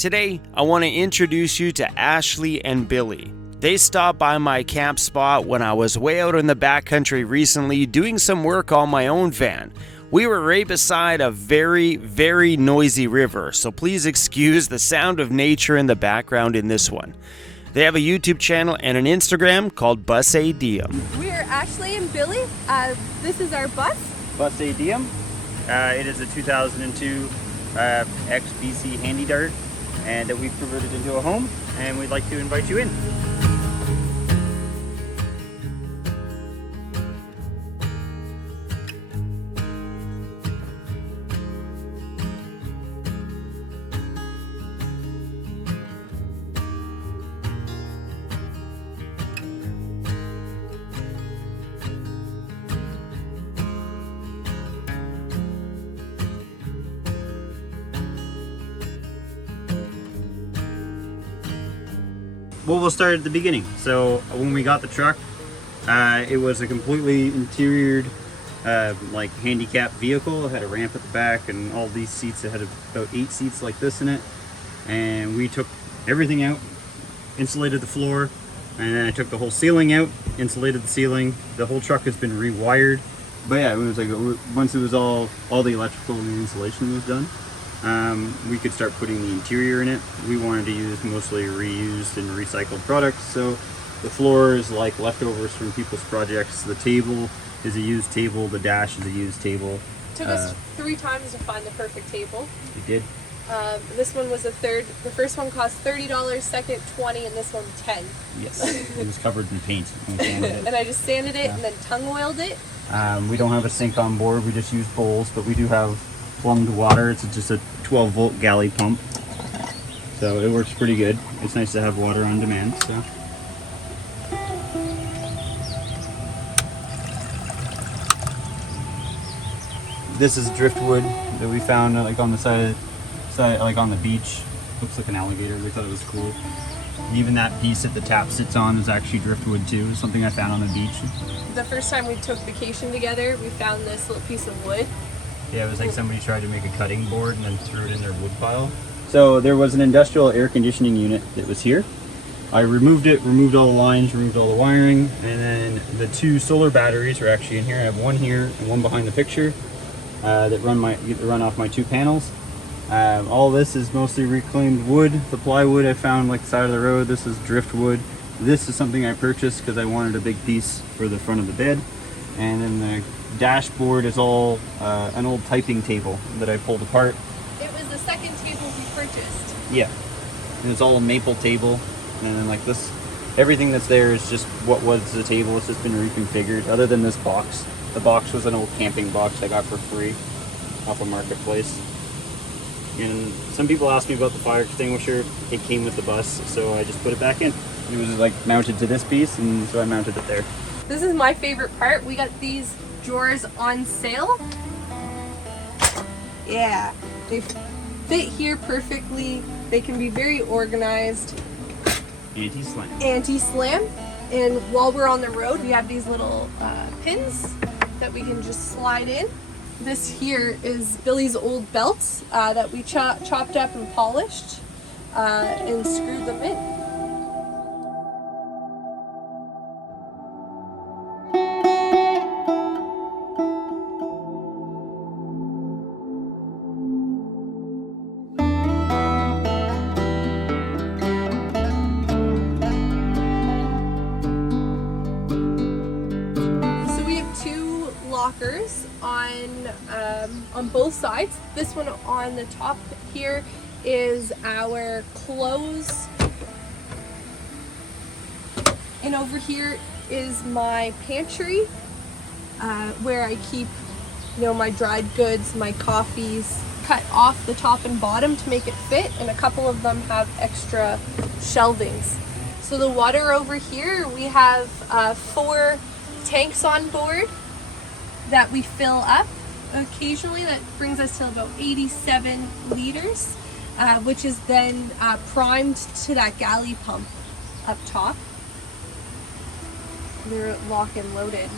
Today, I want to introduce you to Ashley and Billy. They stopped by my camp spot when I was way out in the backcountry recently doing some work on my own van. We were right beside a very, very noisy river, so please excuse the sound of nature in the background in this one. They have a YouTube channel and an Instagram called Bus A Diem. We are Ashley and Billy. This is our bus. Bus A Diem. It is a 2002 XBC Handy Dart, and that we've converted into a home, and we'd like to invite you in. Well, we'll start at the beginning. So when we got the truck, it was a completely interiored, like handicap vehicle. It had a ramp at the back and all these seats. It had about 8 seats like this in it. And we took everything out, insulated the floor, and then I took the whole ceiling out, insulated the ceiling. The whole truck has been rewired. But yeah, it was like once it was all the electrical and the insulation was done, we could start putting the interior in it. We wanted to use mostly reused and recycled products, so the floor is like leftovers from people's projects. The table is a used table, the dash is a used table. Took us 3 times to find the perfect table. It did. This one was a third. The first one cost $30, second $20, and this one $10. Yes, it was covered in paint. And we sanded it. And I just sanded it and then tongue oiled it. We don't have a sink on board, we just use bowls, but we do have plumbed water. It's just a 12-volt galley pump, so it works pretty good. It's nice to have water on demand. So this is driftwood that we found like on the side, like on the beach. Looks like an alligator. We thought it was cool. Even that piece that the tap sits on is actually driftwood too. Something I found on the beach. The first time we took vacation together, we found this little piece of wood. Yeah, it was like somebody tried to make a cutting board and then threw it in their wood pile. So there was an industrial air conditioning unit that was here. I removed it, removed all the lines, removed all the wiring, and then the 2 solar batteries are actually in here. I have one here and one behind the picture that run off my 2 panels. All this is mostly reclaimed wood. The plywood I found like the side of the road. This is driftwood. This is something I purchased because I wanted a big piece for the front of the bed. And then the dashboard is all an old typing table that I pulled apart. It was the second table we purchased. Yeah, and it's all a maple table, and then like this, everything that's there is just what was the table. It's just been reconfigured. Other than this box, the box was an old camping box I got for free off a marketplace. And some people asked me about the fire extinguisher. It came with the bus, so I just put it back in. It was like mounted to this piece, and so I mounted it there. This is my favorite part. We got these drawers on sale. Yeah, they fit here perfectly. They can be very organized. Anti-slam. Anti-slam. And while we're on the road, we have these little pins that we can just slide in. This here is Billy's old belts that we chopped up and polished and screwed them in. Lockers on both sides. This one on the top here is our clothes, and over here is my pantry where I keep, you know, my dried goods, my coffees. Cut off the top and bottom to make it fit, and a couple of them have extra shelvings. So the water over here, we have 4 tanks on board that we fill up occasionally. That brings us to about 87 liters, which is then primed to that galley pump up top. They're lock and loaded.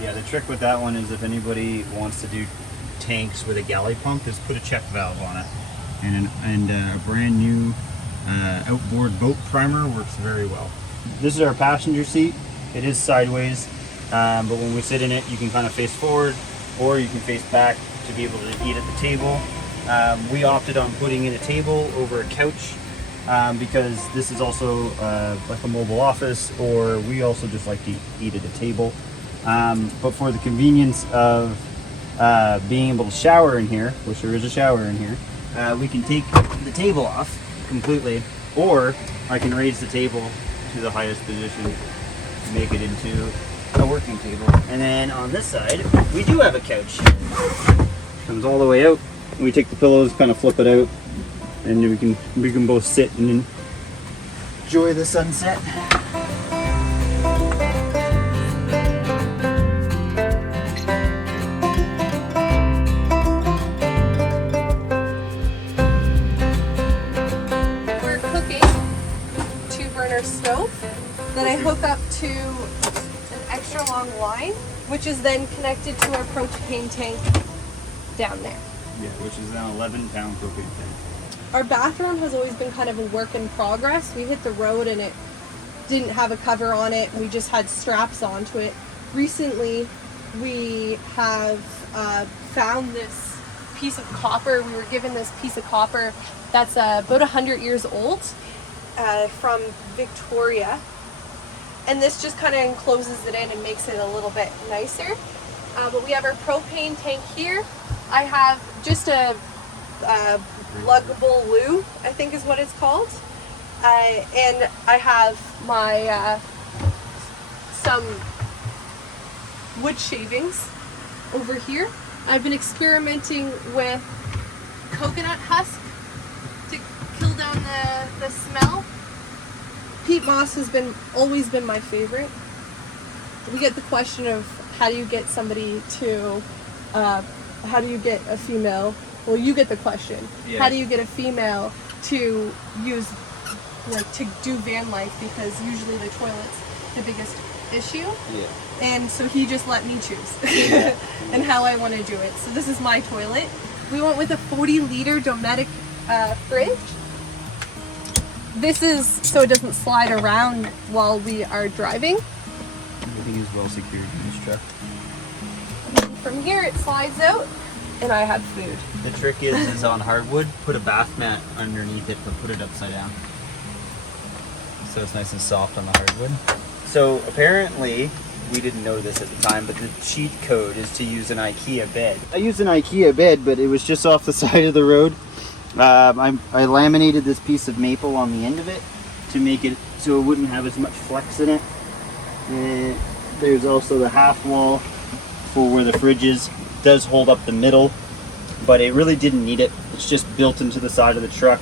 Yeah, the trick with that one is if anybody wants to do tanks with a galley pump is put a check valve on it. and a brand new outboard boat primer works very well. This is our passenger seat. It is sideways, but when we sit in it, you can kind of face forward or you can face back to be able to eat at the table. We opted on putting in a table over a couch because this is also like a mobile office, or we also just like to eat at a table. But for the convenience of being able to shower in here, which there is a shower in here, we can take the table off completely, or I can raise the table to the highest position to make it into a working table. And then on this side, we do have a couch. Comes all the way out. We take the pillows, kind of flip it out, and we can both sit and enjoy the sunset. We're cooking 2-burner stove that I hook up to an extra long line, which is then connected to our propane tank down there. Yeah, which is an 11-pound propane tank. Our bathroom has always been kind of a work in progress. We hit the road and it didn't have a cover on it. We just had straps onto it. Recently, we have found this piece of copper. We were given this piece of copper that's about 100 years old from Victoria. And this just kind of encloses it in and makes it a little bit nicer. But we have our propane tank here. I have just a luggable loo, I think is what it's called. And I have my some wood shavings over here. I've been experimenting with coconut husk to kill down the smell. Peat moss has always been my favorite. We get the question of how do you get somebody to, how do you get a female, well, you get the question, yeah. How do you get a female to use, like, to do van life, because usually the toilet's the biggest issue. Yeah. And so he just let me choose and how I want to do it. So this is my toilet. We went with a 40-liter Dometic fridge. This is so it doesn't slide around while we are driving. Everything is well secured in this truck. From here it slides out and I have food. The trick is on hardwood, put a bath mat underneath it, but put it upside down. So it's nice and soft on the hardwood. So apparently, we didn't know this at the time, but the cheat code is to use an Ikea bed. I used an Ikea bed, but it was just off the side of the road. I laminated this piece of maple on the end of it to make it so it wouldn't have as much flex in it. And there's also the half wall for where the fridge is. It does hold up the middle, but it really didn't need it. It's just built into the side of the truck.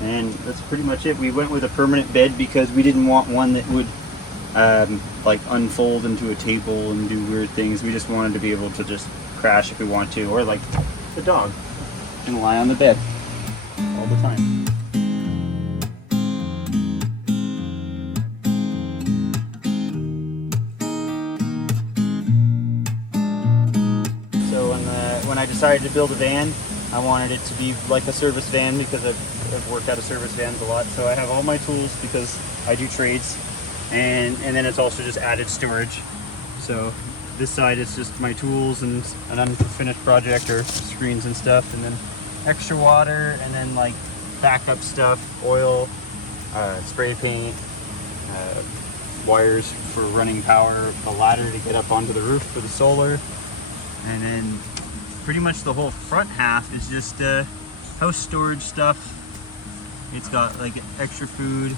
And that's pretty much it. We went with a permanent bed because we didn't want one that would like unfold into a table and do weird things. We just wanted to be able to just crash if we want to, or like the dog, and lie on the bed all the time. So when I decided to build a van, I wanted it to be like a service van because I've worked out of service vans a lot. So I have all my tools because I do trades, and then it's also just added storage. So this side is just my tools and an unfinished project or screens and stuff, and then extra water, and then like backup stuff, oil, spray paint, wires for running power, a ladder to get up onto the roof for the solar, and then pretty much the whole front half is just house storage stuff. It's got like extra food,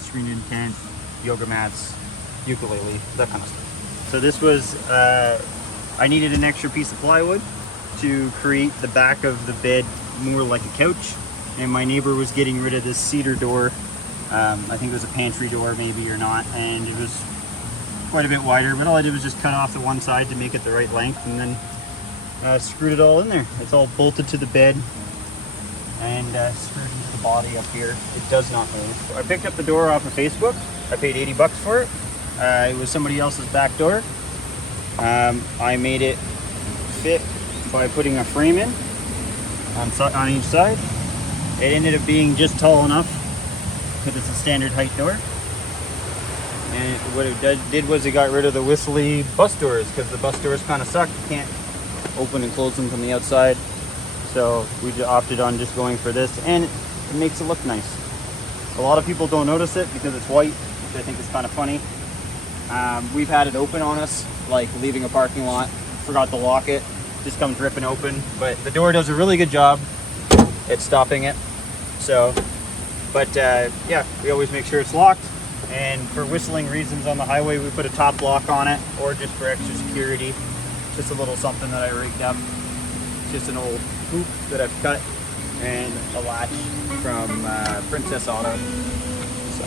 screened-in tent, yoga mats, ukulele, that kind of stuff. So this was, I needed an extra piece of plywood to create the back of the bed more like a couch, and my neighbor was getting rid of this cedar door. I think it was a pantry door maybe or not, and it was quite a bit wider, but all I did was just cut off the one side to make it the right length, and then screwed it all in there. It's all bolted to the bed and screwed into the body up here. It does not move. I picked up the door off of Facebook. I paid 80 bucks for it. It was somebody else's back door. I made it fit by putting a frame in, on each side. It ended up being just tall enough because it's a standard height door. And what it did was it got rid of the whistly bus doors, because the bus doors kind of suck. You can't open and close them from the outside. So we opted on just going for this, and it makes it look nice. A lot of people don't notice it because it's white, which I think is kind of funny. We've had it open on us, like leaving a parking lot, forgot to lock it, just comes ripping open. But the door does a really good job at stopping it. So, but yeah, we always make sure it's locked. And for whistling reasons on the highway, we put a top lock on it, or just for extra security. Just a little something that I rigged up. Just an old hoop that I've cut, and a latch from Princess Auto. So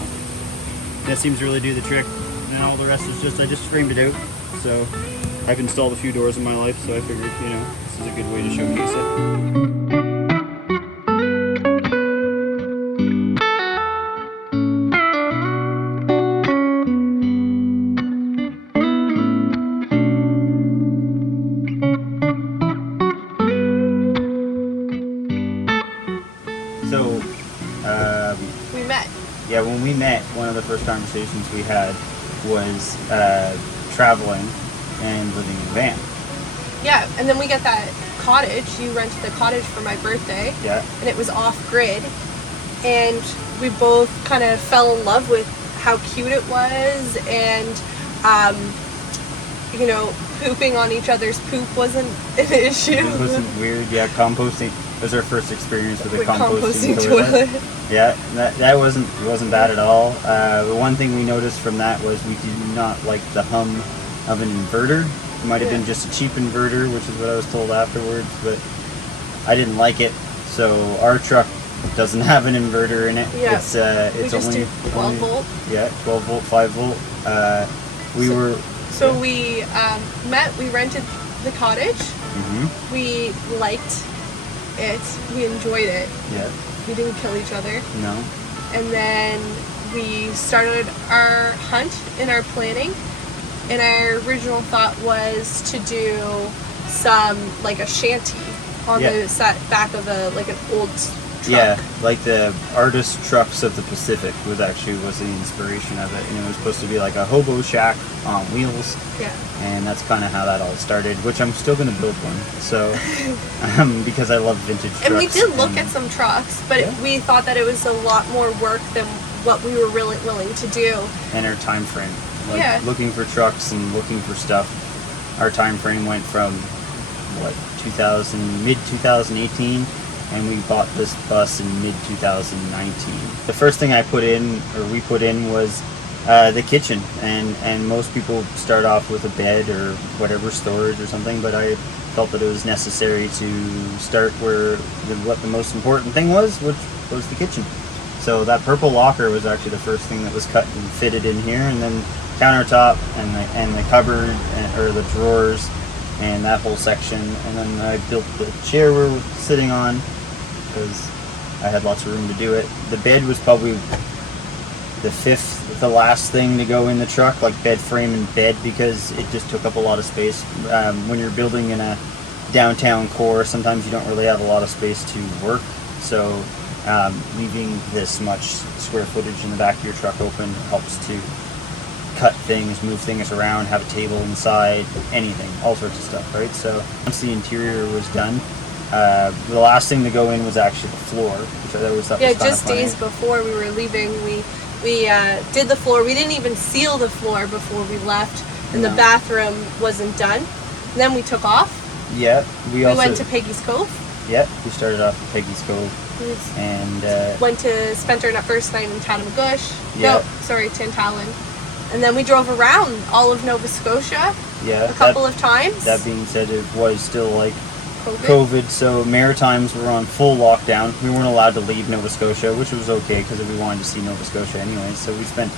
that seems to really do the trick. And all the rest is just, I just framed it out. So I've installed a few doors in my life, so I figured, you know, this is a good way to showcase it. We met. Yeah, when we met, one of the first conversations we had was traveling and living in a van. Yeah, and then we got that cottage. You rented the cottage for my birthday. Yeah. And it was off-grid. And we both kind of fell in love with how cute it was, and you know, pooping on each other's poop wasn't an issue. It wasn't weird. Yeah, composting was our first experience with a With composting toilet. Yeah, that wasn't bad at all. The one thing we noticed from that was we did not like the hum of an inverter. It might have been just a cheap inverter, which is what I was told afterwards, but I didn't like it. So our truck doesn't have an inverter in it. Yeah. It's we just only do 12 volt. Yeah, 12 volt, 5 volt. So we met. We rented the cottage. Mm-hmm. We liked it. We enjoyed it. Yeah. We didn't kill each other. No. And then we started our hunt and our planning. And our original thought was to do some, like, a shanty on the back of an old truck. Yeah, like the artist trucks of the Pacific was the inspiration of it, and it was supposed to be like a hobo shack on wheels. Yeah. And that's kind of how that all started, which I'm still going to build one. So, because I love vintage trucks. And we did look at some trucks, but we thought that it was a lot more work than what we were really willing to do. And our time frame. Looking for trucks and looking for stuff. Our time frame went from mid 2018, and we bought this bus in mid 2019. The first thing we put in was the kitchen, and most people start off with a bed or whatever, storage or something, but I felt that it was necessary to start what the most important thing was, which was the kitchen. So that purple locker was actually the first thing that was cut and fitted in here, and then countertop and the cupboard or the drawers and that whole section, and then I built the chair we're sitting on because I had lots of room to do it. The bed was probably the last thing to go in the truck, like bed frame and bed, because it just took up a lot of space. When you're building in a downtown core, sometimes you don't really have a lot of space to work, so leaving this much square footage in the back of your truck open helps to cut things, move things around, have a table inside, anything, all sorts of stuff, right? So once the interior was done, the last thing to go in was actually the floor, which I always thought was kind of funny. Just days before we were leaving, we did the floor. We didn't even seal the floor before we left, and the bathroom wasn't done. And then we took off. Yeah, we went to Peggy's Cove. Yeah, we started off at Peggy's Cove. And spent our first night in Tantallon. Yeah. No, sorry, Tantallon. And then we drove around all of Nova Scotia a couple of times. That being said, it was still like COVID, so Maritimes were on full lockdown. We weren't allowed to leave Nova Scotia, which was okay because we wanted to see Nova Scotia anyway. So we spent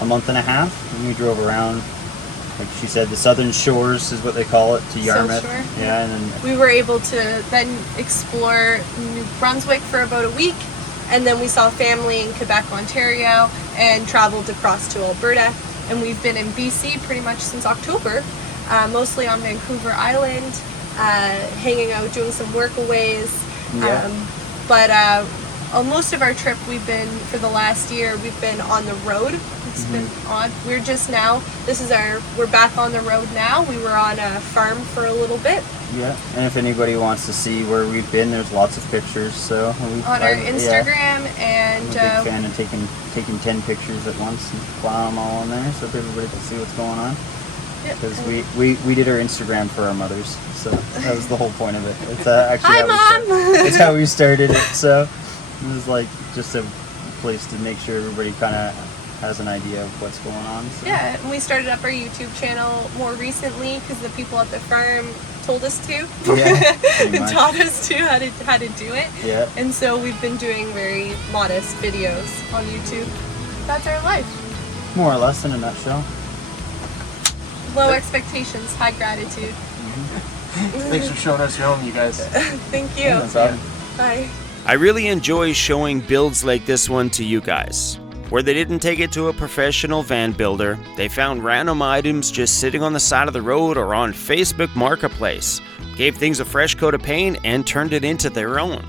a month and a half, and we drove around, like she said, the southern shores is what they call it, to Yarmouth. Yeah, and then we were able to then explore New Brunswick for about a week, and then we saw family in Quebec, Ontario, and traveled across to Alberta. And we've been in BC pretty much since October, mostly on Vancouver Island, hanging out, doing some workaways, Yeah. But on most of our trip, for the last year, we've been on the road. It's been odd. We're back on the road now. We were on a farm for a little bit. Yeah, and if anybody wants to see where we've been, there's lots of pictures. So on our Instagram, and I'm a big fan of taking 10 pictures at once and plow them all on there so that everybody can see what's going on. Because we did our Instagram for our mothers, so that was the whole point of it. It's actually Hi, Mom! It's how we started it. So it was like just a place to make sure everybody kind of has an idea of what's going on. So. Yeah, and we started up our YouTube channel more recently because the people at the farm told us to. Yeah, and taught us how to do it. Yeah. And so we've been doing very modest videos on YouTube. That's our life. More or less in a nutshell. Low expectations, high gratitude. Thanks for showing us your home, you guys. Thank you. Yeah, no problem. Bye. I really enjoy showing builds like this one to you guys, where they didn't take it to a professional van builder. They found random items just sitting on the side of the road or on Facebook Marketplace, gave things a fresh coat of paint, and turned it into their own.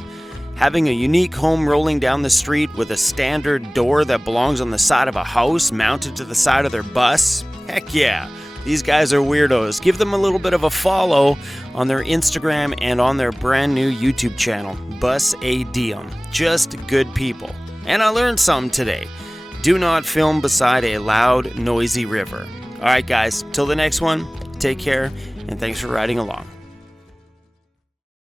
Having a unique home rolling down the street with a standard door that belongs on the side of a house mounted to the side of their bus? Heck yeah! These guys are weirdos. Give them a little bit of a follow on their Instagram and on their brand new YouTube channel, Bus A Diem. Just good people. And I learned something today. Do not film beside a loud, noisy river. Alright guys, till the next one, take care, and thanks for riding along.